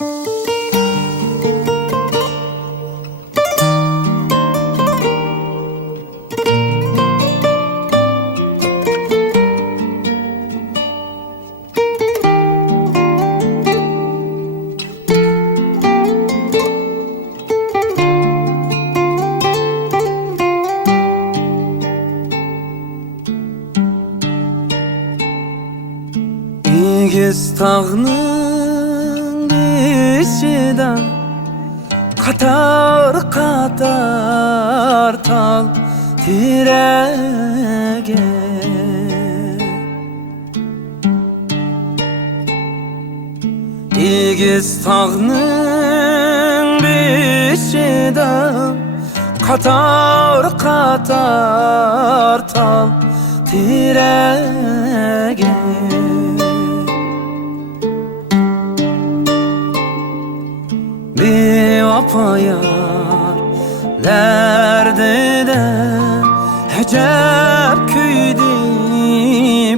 İgiz tağının içinden Katar katar tal tirege İgiz tağının içinden Katar katar tal tirege Bir vapa yar derde de hecep küydü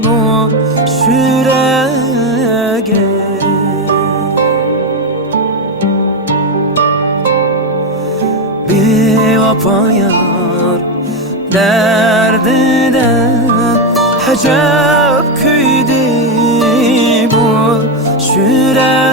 bu şürege Bir vapa yar derde de hecep küydü bu şürege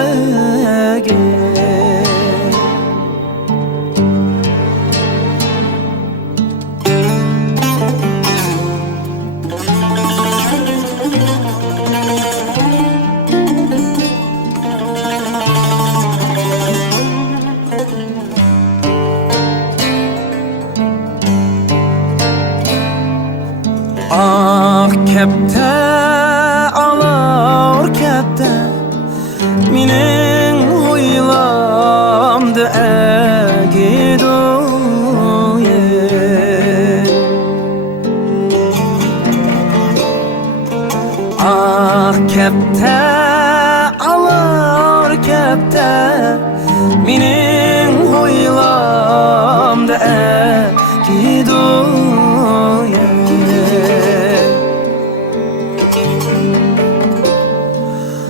Ah kepte alır kepte Minin huylamdı egiduye Ah kepte alır kepte Minin huylamdı egiduye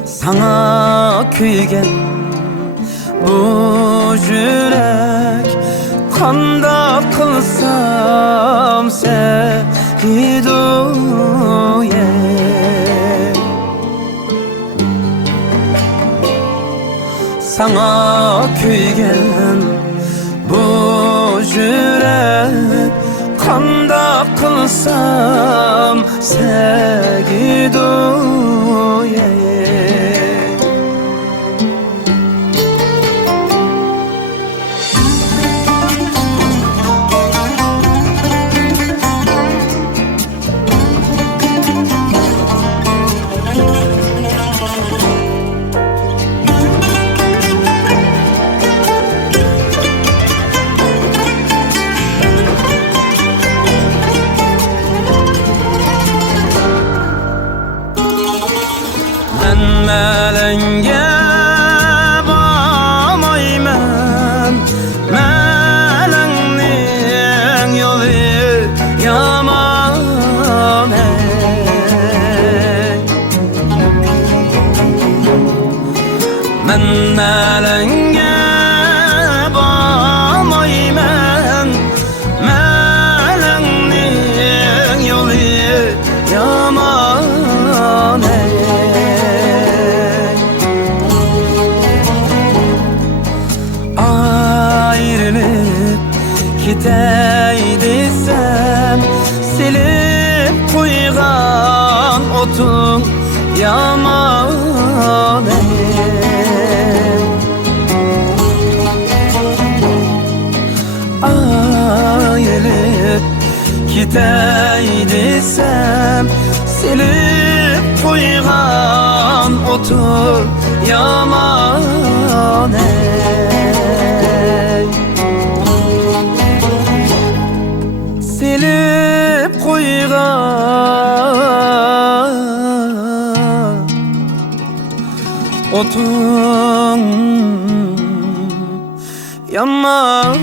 Sana kuygen bu yürek Kanda kılsam sevgi duye Sana kuygen bu yürek Kanda kılsam sevgi duye Melenge bağmayman Melengnin yolu yaman Men melenge bağmayman Melengnin yolu yaman Gitey desem silip koygan otun yaman Ayrılıp gitey desem silip koygan otun yaman Silip koygan otun yaman